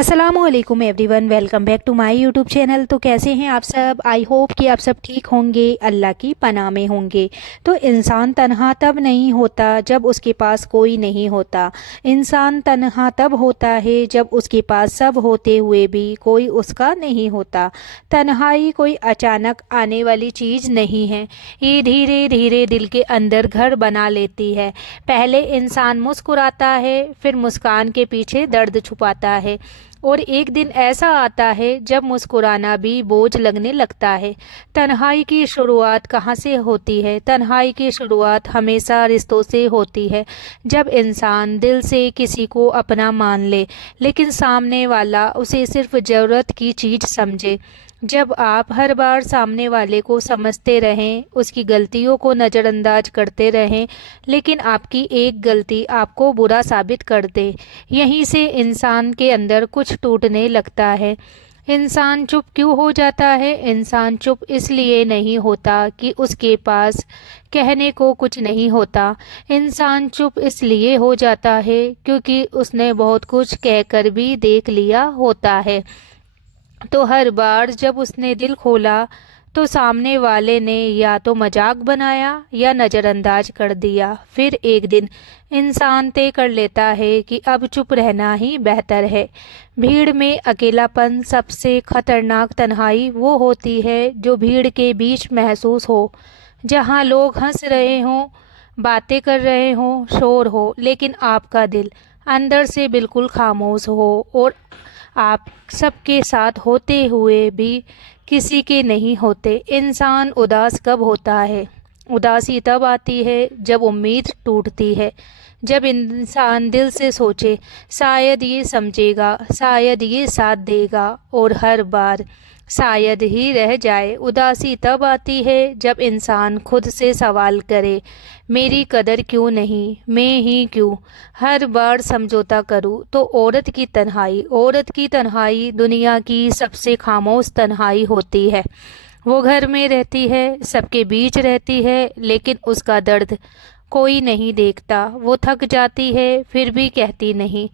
अस्सलाम वालेकुम everyone, welcome back to my YouTube channel. तो कैसे हैं आप सब? आई होप कि आप सब ठीक होंगे, अल्लाह की पनाह में होंगे। तो इंसान तन्हा तब नहीं होता जब उसके पास कोई नहीं होता। इंसान तन्हा तब होता है जब उसके पास सब होते हुए भी कोई उसका नहीं होता। तन्हाई कोई अचानक आने वाली चीज़ नहीं है, ये धीरे धीरे दिल के अंदर घर बना लेती है। पहले इंसान मुस्कुराता है, फिर मुस्कान के पीछे दर्द छुपाता है, और एक दिन ऐसा आता है जब मुस्कुराना भी बोझ लगने लगता है। तन्हाई की शुरुआत कहाँ से होती है? तन्हाई की शुरुआत हमेशा रिश्तों से होती है। जब इंसान दिल से किसी को अपना मान ले, लेकिन सामने वाला उसे सिर्फ ज़रूरत की चीज़ समझे। जब आप हर बार सामने वाले को समझते रहें, उसकी गलतियों को नज़रअंदाज करते रहें, लेकिन आपकी एक गलती आपको बुरा साबित कर दे, यहीं से इंसान के अंदर कुछ टूटने लगता है। इंसान चुप क्यों हो जाता है? इंसान चुप इसलिए नहीं होता कि उसके पास कहने को कुछ नहीं होता। इंसान चुप इसलिए हो जाता है क्योंकि उसने बहुत कुछ कहकर भी देख लिया होता है। तो हर बार जब उसने दिल खोला तो सामने वाले ने या तो मजाक बनाया या नज़रअंदाज कर दिया। फिर एक दिन इंसान तय कर लेता है कि अब चुप रहना ही बेहतर है। भीड़ में अकेलापन सबसे खतरनाक तन्हाई वो होती है जो भीड़ के बीच महसूस हो, जहाँ लोग हंस रहे हों, बातें कर रहे हों, शोर हो, लेकिन आपका दिल अंदर से बिल्कुल खामोश हो, और आप सबके साथ होते हुए भी किसी के नहीं होते। इंसान उदास कब होता है? उदासी तब आती है जब उम्मीद टूटती है, जब इंसान दिल से सोचे शायद ये समझेगा, शायद ये साथ देगा, और हर बार शायद ही रह जाए। उदासी तब आती है जब इंसान खुद से सवाल करे, मेरी कदर क्यों नहीं, मैं ही क्यों हर बार समझौता करूं। तो औरत की तन्हाई दुनिया की सबसे खामोश तन्हाई होती है। वो घर में रहती है, सबके बीच रहती है, लेकिन उसका दर्द कोई नहीं देखता। वो थक जाती है फिर भी कहती नहीं,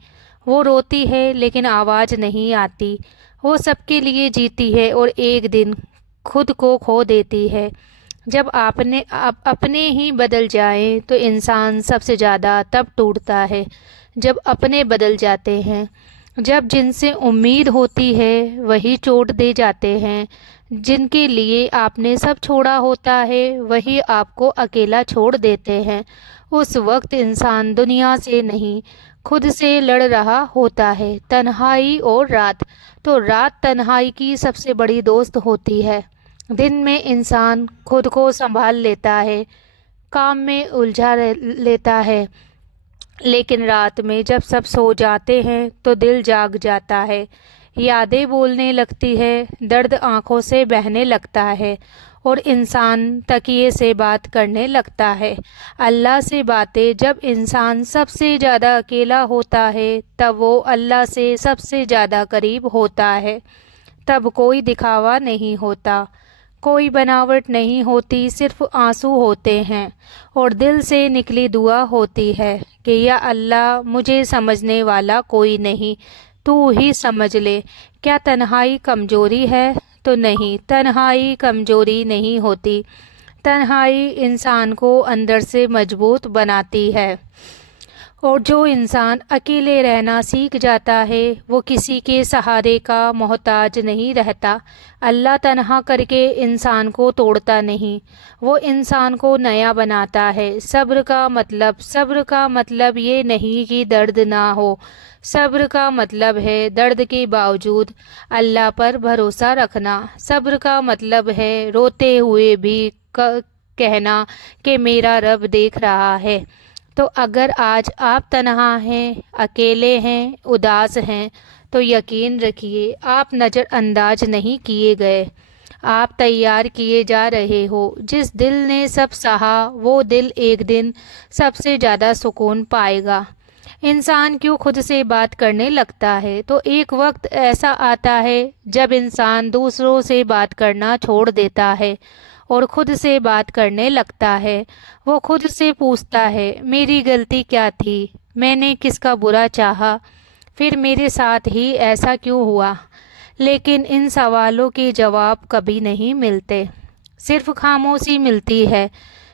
वो रोती है लेकिन आवाज़ नहीं आती। वो सबके लिए जीती है और एक दिन खुद को खो देती है। जब अपने ही बदल जाएं तो इंसान सबसे ज़्यादा तब टूटता है जब अपने बदल जाते हैं। जब जिनसे उम्मीद होती है वही चोट दे जाते हैं, जिनके लिए आपने सब छोड़ा होता है वही आपको अकेला छोड़ देते हैं। उस वक्त इंसान दुनिया से नहीं, खुद से लड़ रहा होता है। तन्हाई और रात। तो रात तन्हाई की सबसे बड़ी दोस्त होती है। दिन में इंसान खुद को संभाल लेता है, काम में लेता है, लेकिन रात में जब सब सो जाते हैं तो दिल जाग जाता है। यादें बोलने लगती है, दर्द आंखों से बहने लगता है, और इंसान तकिए से बात करने लगता है। अल्लाह से बातें। जब इंसान सबसे ज़्यादा अकेला होता है तब वो अल्लाह से सबसे ज़्यादा करीब होता है। तब कोई दिखावा नहीं होता, कोई बनावट नहीं होती, सिर्फ आंसू होते हैं और दिल से निकली दुआ होती है कि या अल्लाह, मुझे समझने वाला कोई नहीं, तू ही समझ ले। क्या तन्हाई कमजोरी है? तो नहीं, तन्हाई कमजोरी नहीं होती। तन्हाई इंसान को अंदर से मजबूत बनाती है। और जो इंसान अकेले रहना सीख जाता है वो किसी के सहारे का मोहताज नहीं रहता। अल्लाह तन्हा करके इंसान को तोड़ता नहीं, वो इंसान को नया बनाता है। सब्र का मतलब ये नहीं कि दर्द ना हो। सब्र का मतलब है दर्द के बावजूद अल्लाह पर भरोसा रखना। सब्र का मतलब है रोते हुए भी कहना कि मेरा रब देख रहा है। तो अगर आज आप तन्हा हैं, अकेले हैं, उदास हैं, तो यकीन रखिए आप नज़रअंदाज नहीं किए गए, आप तैयार किए जा रहे हो। जिस दिल ने सब सहा वो दिल एक दिन सबसे ज़्यादा सुकून पाएगा। इंसान क्यों खुद से बात करने लगता है? तो एक वक्त ऐसा आता है जब इंसान दूसरों से बात करना छोड़ देता है और खुद से बात करने लगता है। वो खुद से पूछता है, मेरी गलती क्या थी, मैंने किसका बुरा चाहा। फिर मेरे साथ ही ऐसा क्यों हुआ। लेकिन इन सवालों के जवाब कभी नहीं मिलते, सिर्फ खामोशी मिलती है।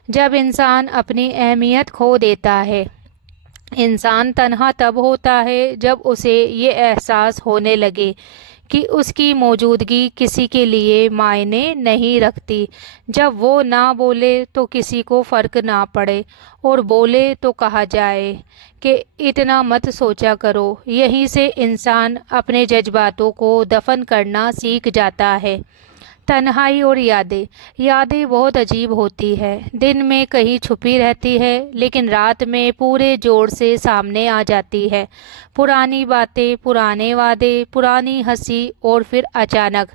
जब इंसान अपनी अहमियत खो देता है, इंसान तन्हा तब होता है जब उसे ये एहसास होने लगे कि उसकी मौजूदगी किसी के लिए मायने नहीं रखती। जब वो ना बोले तो किसी को फ़र्क ना पड़े, और बोले तो कहा जाए कि इतना मत सोचा करो। यहीं से इंसान अपने जज्बातों को दफन करना सीख जाता है। तन्हाई और यादें। यादें बहुत अजीब होती है। दिन में कहीं छुपी रहती है, लेकिन रात में पूरे जोर से सामने आ जाती है। पुरानी बातें, पुराने वादे, पुरानी हंसी, और फिर अचानक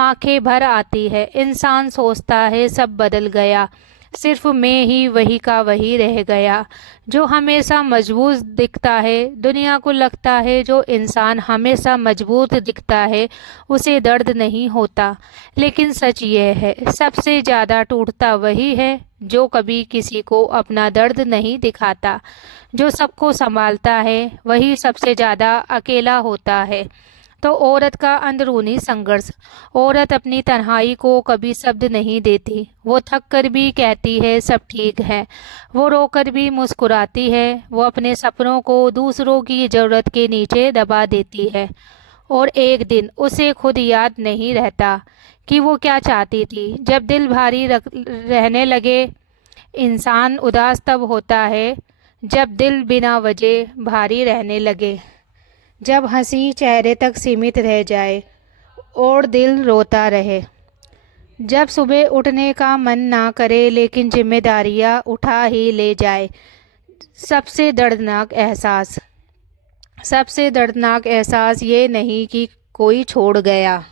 आंखें भर आती है। इंसान सोचता है सब बदल गया, सिर्फ मैं ही वही का वही रह गया। जो हमेशा मजबूत दिखता है, दुनिया को लगता है जो इंसान हमेशा मजबूत दिखता है उसे दर्द नहीं होता। लेकिन सच ये है, सबसे ज़्यादा टूटता वही है जो कभी किसी को अपना दर्द नहीं दिखाता। जो सबको संभालता है वही सबसे ज़्यादा अकेला होता है। तो औरत का अंदरूनी संघर्ष। औरत अपनी तन्हाई को कभी शब्द नहीं देती। वो थक कर भी कहती है सब ठीक है, वो रो कर भी मुस्कुराती है, वो अपने सपनों को दूसरों की ज़रूरत के नीचे दबा देती है। और एक दिन उसे खुद याद नहीं रहता कि वो क्या चाहती थी। जब दिल भारी रहने लगे, इंसान उदास तब होता है जब दिल बिना वजह भारी रहने लगे। जब हंसी चेहरे तक सीमित रह जाए और दिल रोता रहे। जब सुबह उठने का मन ना करे लेकिन जिम्मेदारियां उठा ही ले जाए। सबसे दर्दनाक एहसास। सबसे दर्दनाक एहसास ये नहीं कि कोई छोड़ गया,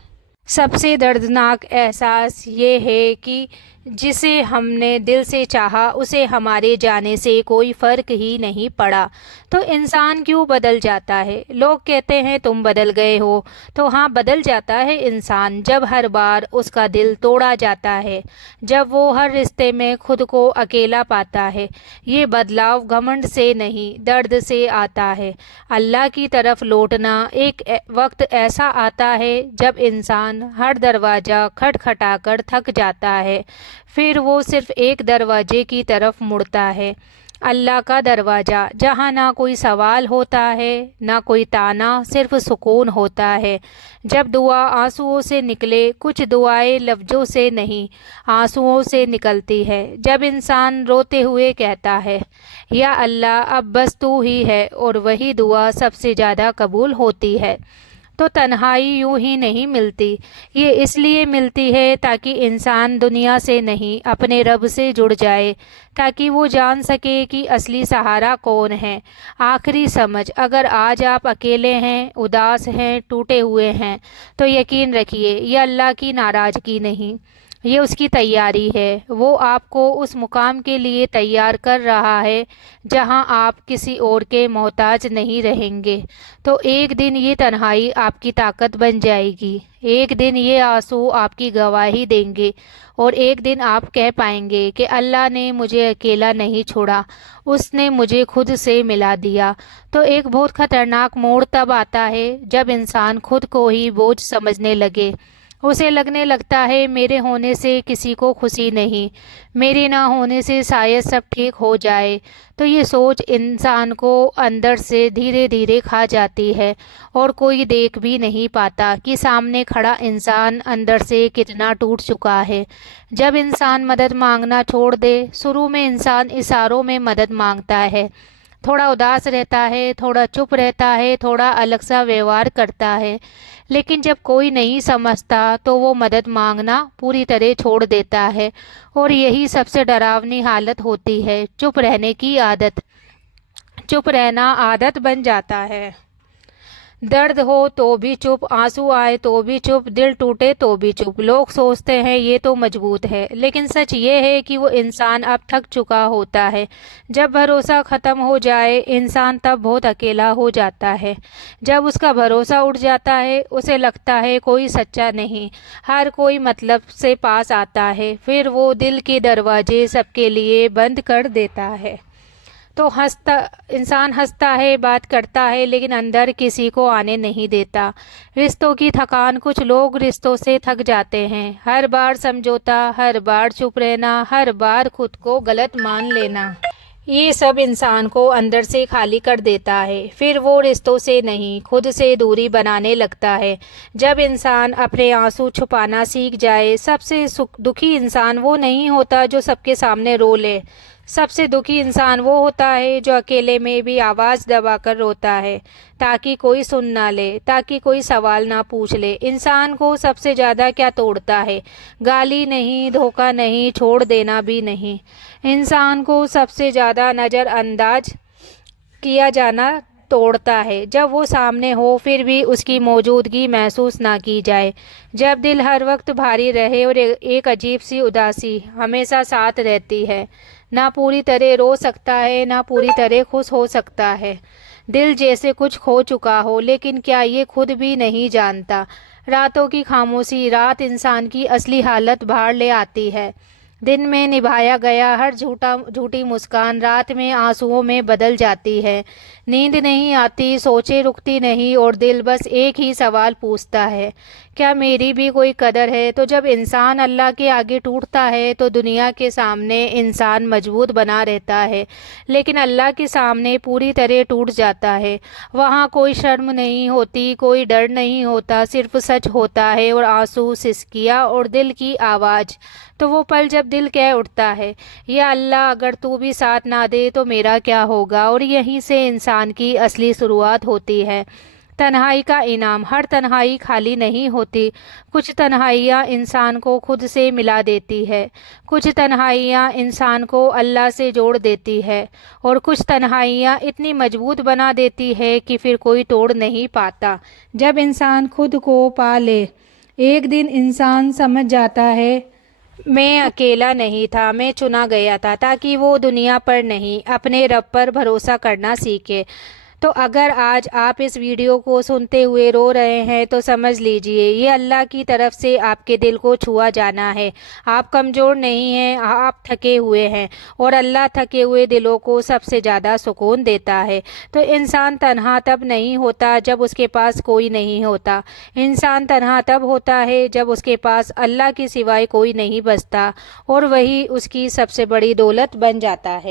सबसे दर्दनाक एहसास ये है कि जिसे हमने दिल से चाहा उसे हमारे जाने से कोई फ़र्क ही नहीं पड़ा। तो इंसान क्यों बदल जाता है। लोग कहते हैं तुम बदल गए हो, तो हाँ बदल जाता है इंसान जब हर बार उसका दिल तोड़ा जाता है, जब वो हर रिश्ते में खुद को अकेला पाता है। ये बदलाव घमंड से नहीं, दर्द से आता है। अल्लाह की तरफ लौटना। एक वक्त ऐसा आता है जब इंसान हर दरवाज़ा खटखटाकर थक जाता है, फिर वो सिर्फ एक दरवाजे की तरफ मुड़ता है, अल्लाह का दरवाज़ा, जहाँ ना कोई सवाल होता है ना कोई ताना, सिर्फ सुकून होता है। जब दुआ आंसुओं से निकले, कुछ दुआएं लफ्ज़ों से नहीं आंसुओं से निकलती है। जब इंसान रोते हुए कहता है या अल्लाह अब बस तू ही है, और वही दुआ सबसे ज़्यादा कबूल होती है। तो तन्हाई यूं ही नहीं मिलती, ये इसलिए मिलती है ताकि इंसान दुनिया से नहीं अपने रब से जुड़ जाए, ताकि वो जान सके कि असली सहारा कौन है। आखिरी समझ। अगर आज आप अकेले हैं, उदास हैं, टूटे हुए हैं, तो यकीन रखिए ये अल्लाह की नाराज़गी नहीं, ये उसकी तैयारी है। वो आपको उस मुकाम के लिए तैयार कर रहा है जहां आप किसी और के मोहताज नहीं रहेंगे। तो एक दिन ये तन्हाई आपकी ताकत बन जाएगी, एक दिन ये आंसू आपकी गवाही देंगे, और एक दिन आप कह पाएंगे कि अल्लाह ने मुझे अकेला नहीं छोड़ा, उसने मुझे खुद से मिला दिया। तो एक बहुत ख़तरनाक मोड़ तब आता है जब इंसान खुद को ही बोझ समझने लगे। उसे लगने लगता है मेरे होने से किसी को खुशी नहीं, मेरे ना होने से शायद सब ठीक हो जाए। तो ये सोच इंसान को अंदर से धीरे धीरे खा जाती है, और कोई देख भी नहीं पाता कि सामने खड़ा इंसान अंदर से कितना टूट चुका है। जब इंसान मदद मांगना छोड़ दे, शुरू में इंसान इशारों में मदद मांगता है, थोड़ा उदास रहता है, थोड़ा चुप रहता है, थोड़ा अलग सा व्यवहार करता है। लेकिन जब कोई नहीं समझता तो वो मदद मांगना पूरी तरह छोड़ देता है, और यही सबसे डरावनी हालत होती है, चुप रहने की आदत। चुप रहना आदत बन जाता है। दर्द हो तो भी चुप, आंसू आए तो भी चुप, दिल टूटे तो भी चुप। लोग सोचते हैं ये तो मजबूत है, लेकिन सच ये है कि वो इंसान अब थक चुका होता है। जब भरोसा ख़त्म हो जाए, इंसान तब बहुत अकेला हो जाता है। जब उसका भरोसा उठ जाता है, उसे लगता है कोई सच्चा नहीं, हर कोई मतलब से पास आता है। फिर वो दिल के दरवाजे सबके लिए बंद कर देता है। تو انسان ہنستا ہے، بات کرتا ہے، لیکن اندر کسی کو آنے نہیں دیتا۔ رشتوں کی تھکان، کچھ لوگ رشتوں سے تھک جاتے ہیں، ہر بار سمجھوتا، ہر بار چپ رہنا، ہر بار خود کو غلط مان لینا، یہ سب انسان کو اندر سے خالی کر دیتا ہے۔ پھر وہ رشتوں سے نہیں، خود سے دوری بنانے لگتا ہے۔ جب انسان اپنے آنسو چھپانا سیکھ جائے، سب سے دکھی انسان وہ نہیں ہوتا جو سب کے سامنے رو لے، سب سے دکھی انسان وہ ہوتا ہے جو اکیلے میں بھی آواز دبا کر روتا ہے، تاکہ کوئی سن نہ لے، تاکہ کوئی سوال نہ پوچھ لے۔ انسان کو سب سے زیادہ کیا توڑتا ہے؟ گالی نہیں، دھوکہ نہیں، چھوڑ دینا بھی نہیں۔ انسان کو سب سے زیادہ نظر انداز کیا جانا توڑتا ہے، جب وہ سامنے ہو پھر بھی اس کی موجودگی محسوس نہ کی جائے، جب دل ہر وقت بھاری رہے اور ایک عجیب سی اداسی ہمیشہ ساتھ رہتی ہے، نہ پوری طرح رو سکتا ہے، نہ پوری طرح خوش ہو سکتا ہے، دل جیسے کچھ کھو چکا ہو، لیکن کیا یہ خود بھی نہیں جانتا۔ راتوں کی خاموشی، رات انسان کی اصلی حالت باہر لے آتی ہے۔ دن میں نبھایا گیا ہر جھوٹی مسکان رات میں آنسوؤں میں بدل جاتی ہے۔ نیند نہیں آتی، سوچیں رکتی نہیں، اور دل بس ایک ہی سوال پوچھتا ہے، کیا میری بھی کوئی قدر ہے؟ تو جب انسان اللہ کے آگے ٹوٹتا ہے تو دنیا کے سامنے انسان مضبوط بنا رہتا ہے، لیکن اللہ کے سامنے پوری طرح ٹوٹ جاتا ہے۔ وہاں کوئی شرم نہیں ہوتی، کوئی ڈر نہیں ہوتا، صرف سچ ہوتا ہے، اور آنسو، سسکیاں اور دل کی آواز۔ تو وہ پل جب دل کہہ اٹھتا ہے، یا اللہ اگر تو بھی ساتھ نہ دے تو میرا کیا ہوگا؟ اور یہیں سے انسان کی اصلی شروعات ہوتی ہے۔ تنہائی کا انعام۔ ہر تنہائی خالی نہیں ہوتی، کچھ تنہائیاں انسان کو خود سے ملا دیتی ہے، کچھ تنہائیاں انسان کو اللہ سے جوڑ دیتی ہے، اور کچھ تنہائیاں اتنی مضبوط بنا دیتی ہے کہ پھر کوئی توڑ نہیں پاتا۔ جب انسان خود کو پا لے، ایک دن انسان سمجھ جاتا ہے میں اکیلا نہیں تھا، میں چنا گیا تھا، تاکہ وہ دنیا پر نہیں اپنے رب پر بھروسہ کرنا سیکھے۔ تو اگر آج آپ اس ویڈیو کو سنتے ہوئے رو رہے ہیں تو سمجھ لیجئے یہ اللہ کی طرف سے آپ کے دل کو چھوا جانا ہے۔ آپ کمزور نہیں ہیں، آپ تھکے ہوئے ہیں، اور اللہ تھکے ہوئے دلوں کو سب سے زیادہ سکون دیتا ہے۔ تو انسان تنہا تب نہیں ہوتا جب اس کے پاس کوئی نہیں ہوتا، انسان تنہا تب ہوتا ہے جب اس کے پاس اللہ کے سوائے کوئی نہیں بچتا، اور وہی اس کی سب سے بڑی دولت بن جاتا ہے۔